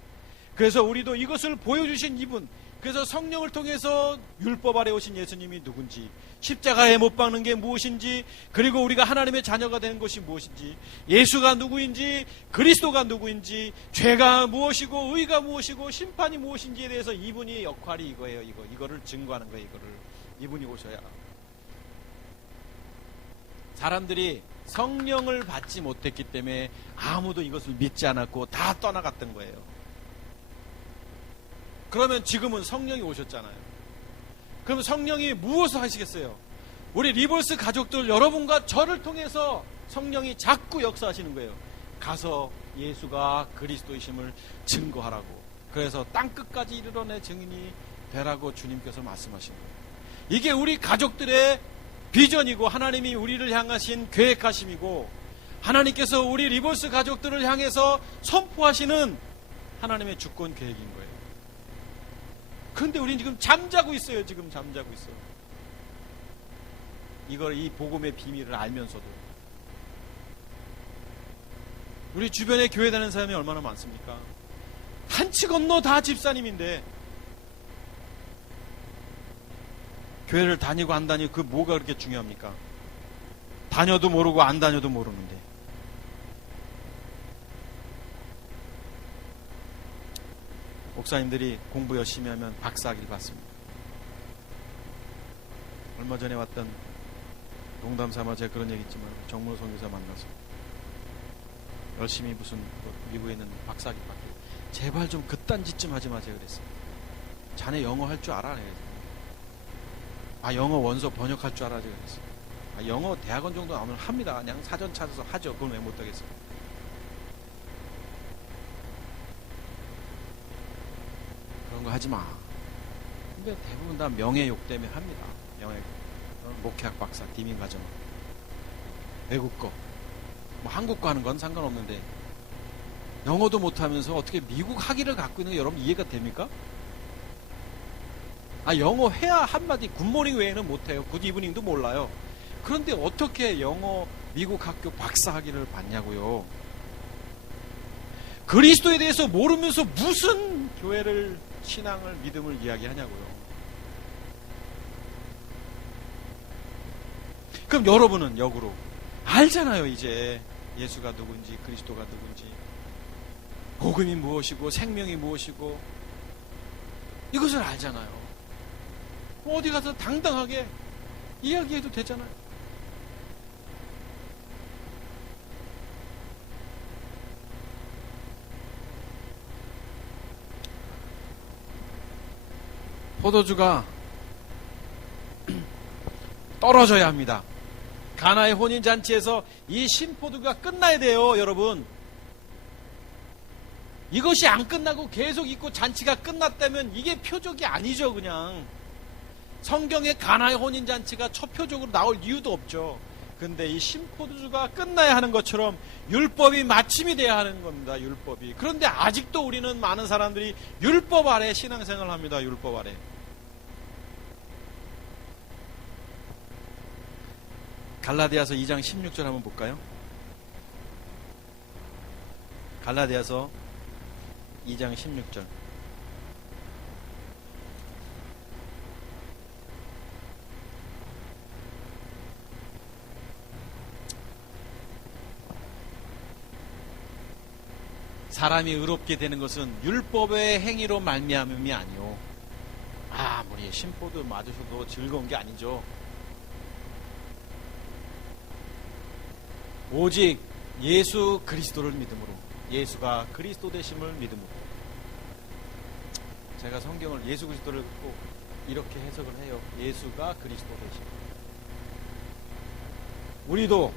그래서 우리도 이것을 보여주신 이분, 그래서 성령을 통해서 율법 아래 오신 예수님이 누군지, 십자가에 못 박는 게 무엇인지, 그리고 우리가 하나님의 자녀가 되는 것이 무엇인지, 예수가 누구인지, 그리스도가 누구인지, 죄가 무엇이고 의가 무엇이고 심판이 무엇인지에 대해서 이분이 역할이 이거예요. 이거를 증거하는 거예요. 이분이 오셔야. 사람들이 성령을 받지 못했기 때문에 아무도 이것을 믿지 않았고 다 떠나갔던 거예요. 그러면 지금은 성령이 오셨잖아요. 그럼 성령이 무엇을 하시겠어요? 우리 리볼스 가족들 여러분과 저를 통해서 성령이 자꾸 역사하시는 거예요. 가서 예수가 그리스도이심을 증거하라고. 그래서 땅끝까지 이르러 내 증인이 되라고 주님께서 말씀하신 거예요. 이게 우리 가족들의 비전이고 하나님이 우리를 향하신 계획하심이고 하나님께서 우리 리볼스 가족들을 향해서 선포하시는 하나님의 주권 계획인 거예요. 그런데 우리는 지금 잠자고 있어요. 이 복음의 비밀을 알면서도. 우리 주변에 교회 다니는 사람이 얼마나 많습니까? 한치 건너 다 집사님인데 교회를 다니고 안 다니고 그 뭐가 그렇게 중요합니까? 다녀도 모르고 안 다녀도 모르는데. 목사님들이 공부 열심히 하면 박사학위를 받습니다. 얼마 전에 왔던 농담 삼아 제가 그런 얘기 했지만 정문호 선교사 만나서 열심히 무슨 미국에 있는 박사학위 받고 제발 좀 그딴 짓 좀 하지 마 제가 그랬어요. 자네 영어 할 줄 알아? 영어 원서 번역할 줄 알아 제가 그랬어요. 영어 대학원 정도 나오면 합니다. 그냥 사전 찾아서 하죠. 그건 왜 못하겠어요? 그런 거 하지 마. 근데 대부분 다 명예욕 때문에 합니다. 명예욕. 목회학 박사, 디민 과정. 외국거. 뭐 한국거 하는 건 상관없는데 영어도 못하면서 어떻게 미국 학위를 갖고 있는 게 여러분 이해가 됩니까? 영어 해야 한마디 굿모닝 외에는 못해요. 굿이브닝도 몰라요. 그런데 어떻게 영어 미국 학교 박사 학위를 받냐고요. 그리스도에 대해서 모르면서 무슨 교회를 신앙을 믿음을 이야기하냐고요. 그럼 여러분은 역으로 알잖아요. 이제 예수가 누군지 그리스도가 누군지 복음이 무엇이고 생명이 무엇이고 이것을 알잖아요. 어디 가서 당당하게 이야기해도 되잖아요. 포도주가 떨어져야 합니다. 가나의 혼인잔치에서 이 신포도가 끝나야 돼요, 여러분. 이것이 안 끝나고 계속 있고 잔치가 끝났다면 이게 표적이 아니죠, 그냥. 성경에 가나의 혼인잔치가 첫 표적으로 나올 이유도 없죠. 근데 이 신포도주가 끝나야 하는 것처럼 율법이 마침이 돼야 하는 겁니다, 율법이. 그런데 아직도 우리는 많은 사람들이 율법 아래 신앙생활을 합니다, 율법 아래. 갈라디아서 2장 16절 한번 볼까요? 갈라디아서 2장 16절. 사람이 의롭게 되는 것은 율법의 행위로 말미암음이 아니요. 아무리 신포도 맞으셔도 즐거운 게 아니죠. 오직 예수 그리스도를 믿음으로, 예수가 그리스도 되심을 믿음으로. 제가 성경을 예수 그리스도를 꼭 이렇게 해석을 해요. 예수가 그리스도 되심. 우리도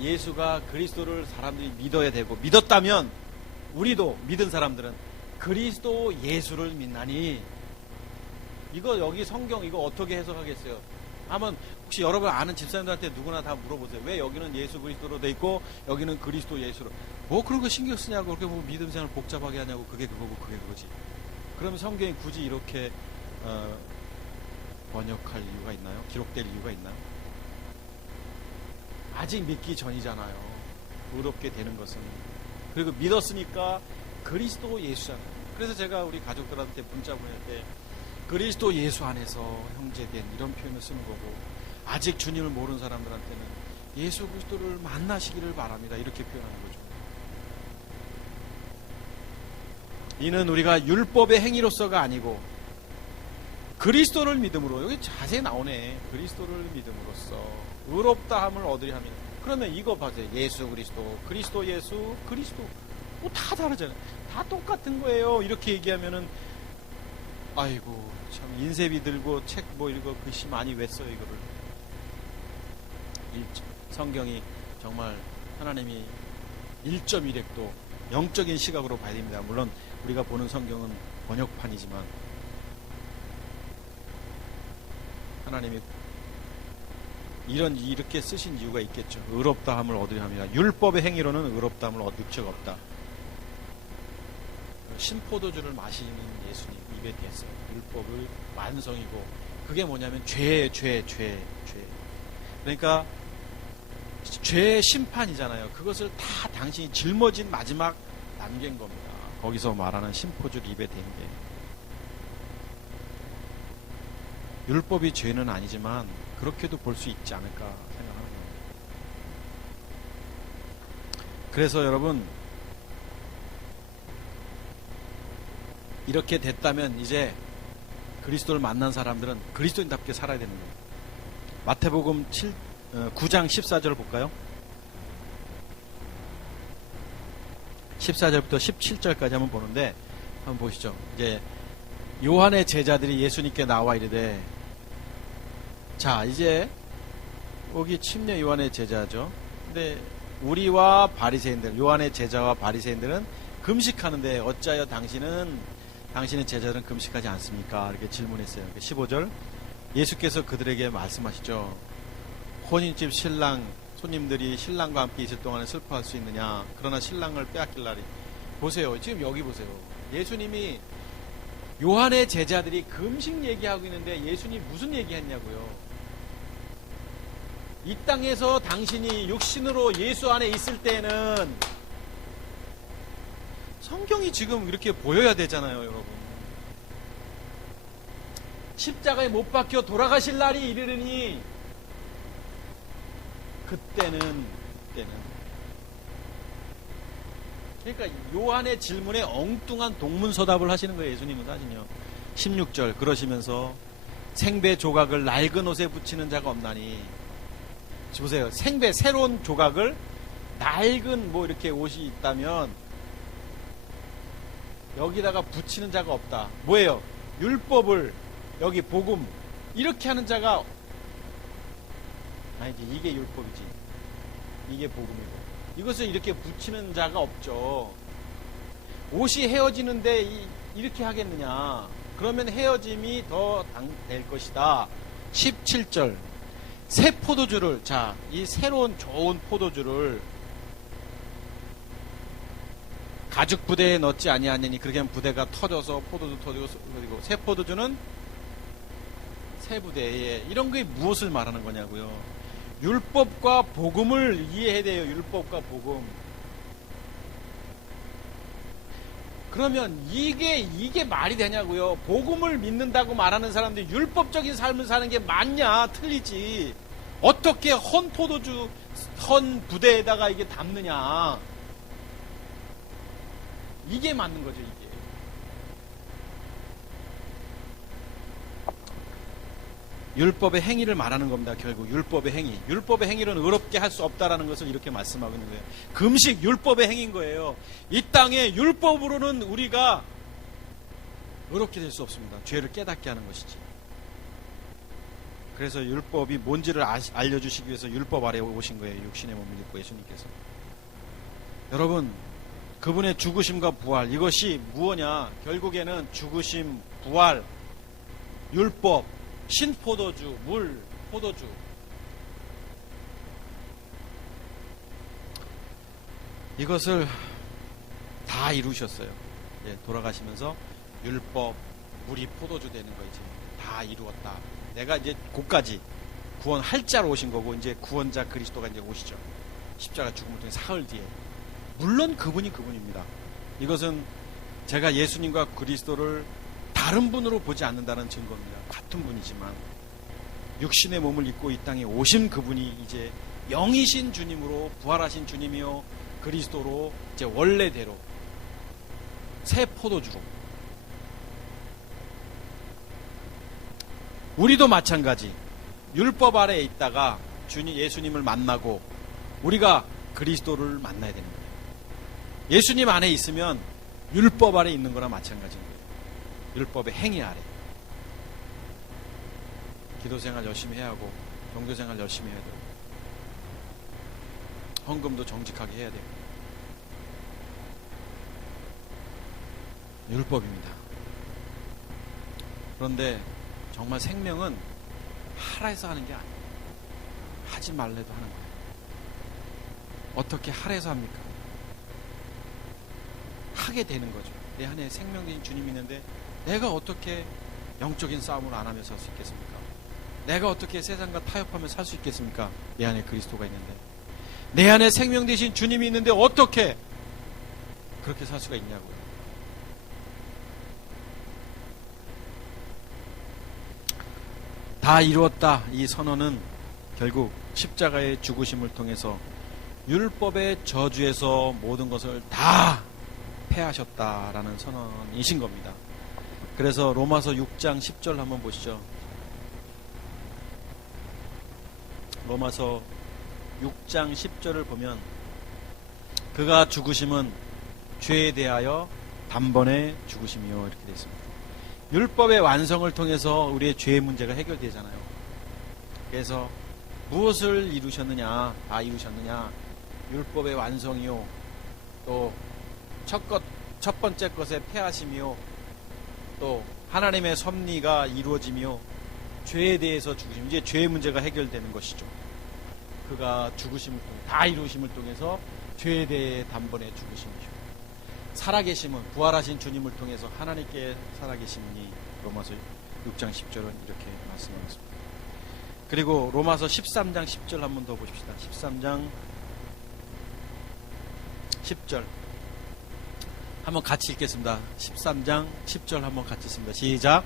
예수가 그리스도를 사람들이 믿어야 되고, 믿었다면 우리도 믿은 사람들은 그리스도 예수를 믿나니. 이거 여기 성경 이거 어떻게 해석하겠어요? 한번 혹시 여러분 아는 집사님들한테 누구나 다 물어보세요. 왜 여기는 예수 그리스도로 돼 있고 여기는 그리스도 예수로. 뭐 그런 거 신경 쓰냐고. 그렇게 뭐 믿음 생활 복잡하게 하냐고. 그게 그거고 그게 그거지. 그럼 성경이 굳이 이렇게 번역할 이유가 있나요? 기록될 이유가 있나요? 아직 믿기 전이잖아요. 의롭게 되는 것은. 그리고 믿었으니까 그리스도 예수잖아요. 그래서 제가 우리 가족들한테 문자 보낼 때 그리스도 예수 안에서 형제된 이런 표현을 쓰는 거고, 아직 주님을 모르는 사람들한테는 예수 그리스도를 만나시기를 바랍니다. 이렇게 표현하는 거죠. 이는 우리가 율법의 행위로서가 아니고 그리스도를 믿음으로, 여기 자세히 나오네. 그리스도를 믿음으로써 의롭다함을 얻으려 합니다. 그러면 이거 봐세요. 예수 그리스도, 그리스도 예수, 그리스도 뭐 다 다르잖아요. 다 똑같은 거예요. 이렇게 얘기하면은 아이고 참 인쇄비 들고 책 뭐 이거 글씨 많이 왜 써요 이거를. 성경이 정말 하나님이 1.1획도 영적인 시각으로 봐야 됩니다. 물론 우리가 보는 성경은 번역판이지만 하나님이 이렇게 쓰신 이유가 있겠죠. 의롭다함을 얻으려 합니다. 율법의 행위로는 의롭다함을 얻을 적 없다. 신포도주를 마시는 예수님 입에 댔어요. 율법의 완성이고, 그게 뭐냐면 죄. 그러니까 죄의 심판이잖아요. 그것을 다 당신이 짊어진 마지막 남긴 겁니다. 거기서 말하는 신포주를 입에 댄 게. 율법이 죄는 아니지만 그렇게도 볼 수 있지 않을까 생각하는 겁니다. 그래서 여러분, 이렇게 됐다면 이제 그리스도를 만난 사람들은 그리스도인답게 살아야 되는 거예요. 마태복음 9장 14절을 볼까요? 14절부터 17절까지 한번 보는데, 한번 보시죠. 이제 요한의 제자들이 예수님께 나와 이르되, 자 이제 여기 침례 요한의 제자죠. 근데 우리와 바리새인들, 요한의 제자와 바리새인들은 금식하는데 어찌하여 당신의 제자들은 금식하지 않습니까? 이렇게 질문했어요. 15절, 예수께서 그들에게 말씀하시죠. 혼인집 신랑 손님들이 신랑과 함께 있을 동안에 슬퍼할 수 있느냐? 그러나 신랑을 빼앗길 날이. 보세요. 지금 여기 보세요. 예수님이 요한의 제자들이 금식 얘기하고 있는데 예수님이 무슨 얘기했냐고요. 이 땅에서 당신이 육신으로 예수 안에 있을 때는 성경이 지금 이렇게 보여야 되잖아요, 여러분. 십자가에 못 박혀 돌아가실 날이 이르르니 그때는 그러니까 요한의 질문에 엉뚱한 동문서답을 하시는 거예요, 예수님은 사실요. 16절, 그러시면서 생배 조각을 낡은 옷에 붙이는 자가 없나니. 보세요. 생배 새로운 조각을 낡은 뭐 이렇게 옷이 있다면 여기다가 붙이는 자가 없다. 뭐예요? 율법을 여기 복음 이렇게 하는 자가 아니지. 이게 율법이지. 이게 복음이고. 이것을 이렇게 붙이는 자가 없죠. 옷이 헤어지는데 이렇게 하겠느냐. 그러면 헤어짐이 더 될 것이다. 17절, 새 포도주를, 자, 이 새로운 좋은 포도주를 가죽 부대에 넣지 아니하느니 그렇게 하면 부대가 터져서 포도주 터지고, 그리고 새 포도주는 새 부대에. 이런 게 무엇을 말하는 거냐고요. 율법과 복음을 이해해야 돼요. 율법과 복음. 그러면 이게 말이 되냐고요. 복음을 믿는다고 말하는 사람들이 율법적인 삶을 사는 게 맞냐? 틀리지. 어떻게 헌 포도주, 헌 부대에다가 이게 담느냐? 이게 맞는 거죠, 이게. 율법의 행위를 말하는 겁니다. 결국 율법의 행위. 율법의 행위는 의롭게 할 수 없다라는 것을 이렇게 말씀하고 있는 거예요. 금식 율법의 행위인 거예요. 이 땅에 율법으로는 우리가 의롭게 될 수 없습니다. 죄를 깨닫게 하는 것이지. 그래서 율법이 뭔지를 알려주시기 위해서 율법 아래에 오신 거예요. 육신의 몸을 입고 예수님께서. 여러분, 그분의 죽으심과 부활, 이것이 무엇냐? 결국에는 죽으심, 부활, 율법, 신포도주, 물, 포도주. 이것을 다 이루셨어요. 예, 돌아가시면서 율법, 물이 포도주 되는 거 이제 다 이루었다. 내가 이제 곧까지 구원할 자로 오신 거고, 이제 구원자 그리스도가 이제 오시죠. 십자가 죽음을 통해 사흘 뒤에. 물론 그분이 그분입니다. 이것은 제가 예수님과 그리스도를 다른 분으로 보지 않는다는 증거입니다. 같은 분이지만 육신의 몸을 입고 이 땅에 오신 그분이 이제 영이신 주님으로, 부활하신 주님이요 그리스도로 이제 원래대로 새 포도주로. 우리도 마찬가지. 율법 아래에 있다가 예수님을 만나고 우리가 그리스도를 만나야 되는 거예요. 예수님 안에 있으면 율법 아래 있는 거나 마찬가지인 거예요. 율법의 행위 아래. 기도생활 열심히 해야 하고, 종교생활 열심히 해야 되고, 헌금도 정직하게 해야 돼요. 율법입니다. 그런데 정말 생명은 하라 해서 하는 게 아니에요. 하지 말래도 하는 거예요. 어떻게 하라 해서 합니까? 하게 되는 거죠. 내 안에 생명된 주님이 있는데 내가 어떻게 영적인 싸움을 안 하며 살 수 있겠습니까? 내가 어떻게 세상과 타협하며 살 수 있겠습니까? 내 안에 그리스도가 있는데. 내 안에 생명 되신 주님이 있는데 어떻게 그렇게 살 수가 있냐고요. 다 이루었다. 이 선언은 결국 십자가의 죽으심을 통해서 율법의 저주에서 모든 것을 다 패하셨다라는 선언이신 겁니다. 그래서 로마서 6장 10절 한번 보시죠. 로마서 6장 10절을 보면 그가 죽으심은 죄에 대하여 단번에 죽으심이요 이렇게 되어 있습니다. 율법의 완성을 통해서 우리의 죄의 문제가 해결되잖아요. 그래서 무엇을 이루셨느냐, 다 이루셨느냐, 율법의 완성이요, 또 첫 번째 것의 패하심이요, 또 하나님의 섭리가 이루어지며 죄에 대해서 죽으심, 이제 죄의 문제가 해결되는 것이죠. 그가 죽으심을 통해, 다 이루심을 통해서 죄에 대해 단번에 죽으심이죠. 살아계심은 부활하신 주님을 통해서 하나님께 살아계심이니 로마서 6장 10절은 이렇게 말씀하셨습니다. 그리고 로마서 13장 10절 한번 더 보십시다. 13장 10절 한번 같이 읽겠습니다. 13장 10절 한번 같이 읽습니다. 시작.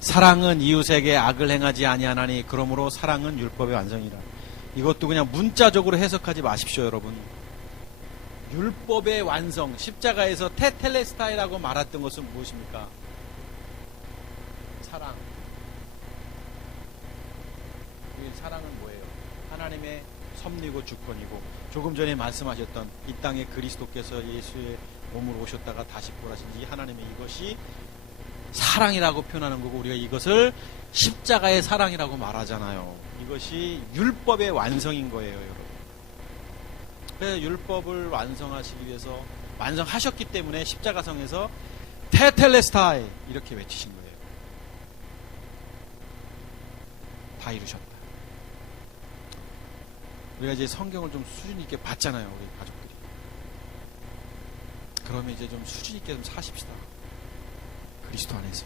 사랑은 이웃에게 악을 행하지 아니하나니 그러므로 사랑은 율법의 완성이라. 이것도 그냥 문자적으로 해석하지 마십시오, 여러분. 율법의 완성, 십자가에서 테텔레스타이라고 말했던 것은 무엇입니까? 사랑. 이 사랑은 뭐예요? 하나님의 섭리고 주권이고, 조금 전에 말씀하셨던 이 땅에 그리스도께서 예수의 몸으로 오셨다가 다시 부활하신 이 하나님의 이것이 사랑이라고 표현하는 거고, 우리가 이것을 십자가의 사랑이라고 말하잖아요. 이것이 율법의 완성인 거예요, 여러분. 그래서 율법을 완성하시기 위해서, 완성하셨기 때문에 십자가성에서 테텔레스타이 이렇게 외치신 거예요. 다 이루셨다. 우리가 이제 성경을 좀 수준 있게 봤잖아요, 우리 가족들이. 그러면 이제 좀 수준 있게 좀 사십시다. 그리스도 안에서.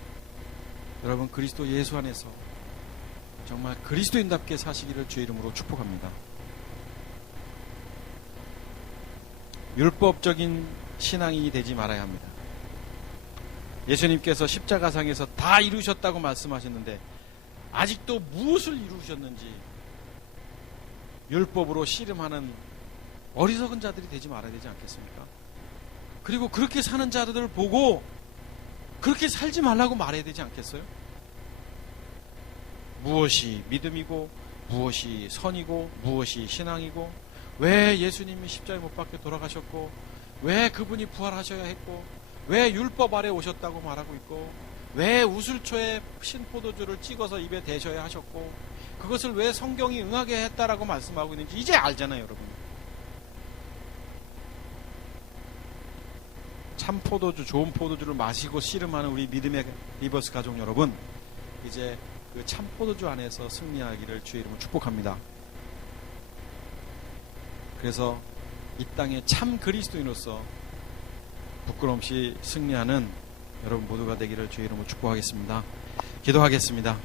여러분, 그리스도 예수 안에서 정말 그리스도인답게 사시기를 주의 이름으로 축복합니다. 율법적인 신앙이 되지 말아야 합니다. 예수님께서 십자가상에서 다 이루셨다고 말씀하셨는데 아직도 무엇을 이루셨는지 율법으로 씨름하는 어리석은 자들이 되지 말아야 되지 않겠습니까? 그리고 그렇게 사는 자들을 보고 그렇게 살지 말라고 말해야 되지 않겠어요? 무엇이 믿음이고 무엇이 선이고 무엇이 신앙이고, 왜 예수님이 십자가에 못 박혀 돌아가셨고, 왜 그분이 부활하셔야 했고, 왜 율법 아래 오셨다고 말하고 있고, 왜 우슬초에 신포도주를 찍어서 입에 대셔야 하셨고, 그것을 왜 성경이 응하게 했다라고 말씀하고 있는지 이제 알잖아요, 여러분. 참 포도주, 좋은 포도주를 마시고 씨름하는 우리 믿음의 리버스 가족 여러분, 이제 그 참 포도주 안에서 승리하기를 주의 이름으로 축복합니다. 그래서 이 땅의 참 그리스도인으로서 부끄럼 없이 승리하는 여러분 모두가 되기를 주의 이름으로 축복하겠습니다. 기도하겠습니다.